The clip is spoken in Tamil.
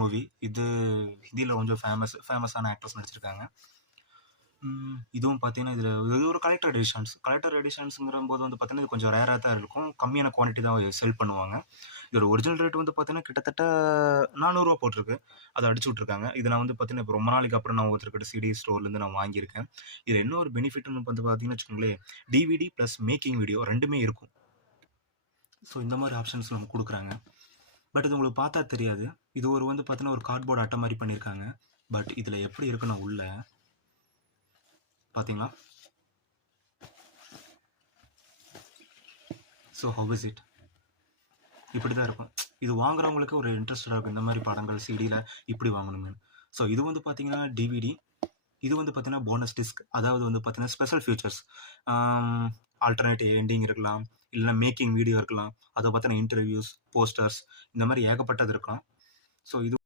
மூவி. இது ஹிந்தியில கொஞ்சம் ஃபேமஸான ஆக்டர்ஸ் நடிச்சிருக்காங்க. இதுவும் பார்த்தீங்கன்னா, இது ஒரு கலெக்டர் எடிஷன்ஸ்ங்கிறம்போது வந்து பார்த்தீங்கன்னா, இது கொஞ்சம் ரேரா தான் இருக்கும். கம்மியான குவான்டிட்டி தான் செல் பண்ணுவாங்க. இதோட ஒரிஜினல் ரேட் வந்து பார்த்தீங்கன்னா, கிட்டத்தட்ட ரூ. 400 போட்டிருக்கு. அத அடிச்சு விட்டுருக்காங்க. இத நான் வந்து பார்த்தீங்கன்னா, இப்போ ரொம்ப நாளைக்கு அப்புறம் நான் ஒருத்தர்கிட்ட சிடி ஸ்டோர்லேருந்து நான் வாங்கியிருக்கேன். இதுல என்ன ஒரு பெனிஃபிட்ன்னு வந்து பார்த்தீங்கன்னு வச்சுக்கோங்களேன், டிவிடி ப்ளஸ் மேக்கிங் வீடியோ 2மே இருக்கும். ஸோ இந்த மாதிரி ஆப்ஷன்ஸ் நமக்கு குடுக்குறாங்க. பட் இது உங்களுக்கு பார்த்தா தெரியாது. இது வந்து பார்த்தீங்கன்னா, ஒரு கார்ட்போர்ட் அட்டை மாரி பண்ணியிருக்காங்க. பட் இதுல எப்படி இருக்குன்னா உள்ள பார்த்தீங்களா? So how is it? இப்படி தான் இருக்கும். இது வாங்குறவங்களுக்கு ஒரு இன்ட்ரெஸ்டடா இருக்கும். இந்த மாரி படங்கள் சிடில இப்படி வாங்கணும்னு. ஸோ இது வந்து பார்த்தீங்கன்னா டிவிடி. இது வந்து பார்த்தீங்கன்னா போனஸ் டிஸ்க். அதாவது வந்து பார்த்தீங்கன்னா ஸ்பெஷல் ஃபீச்சர்ஸ். ஆல்டர்னேட் எண்டிங் இருக்கலாம். இல்லைனா மேக்கிங் வீடியோ இருக்கலாம். அத பத்தின இன்டர்வியூஸ், போஸ்டர்ஸ் இந்த மாரி ஏகப்பட்டது இருக்கலாம். ஸோ இது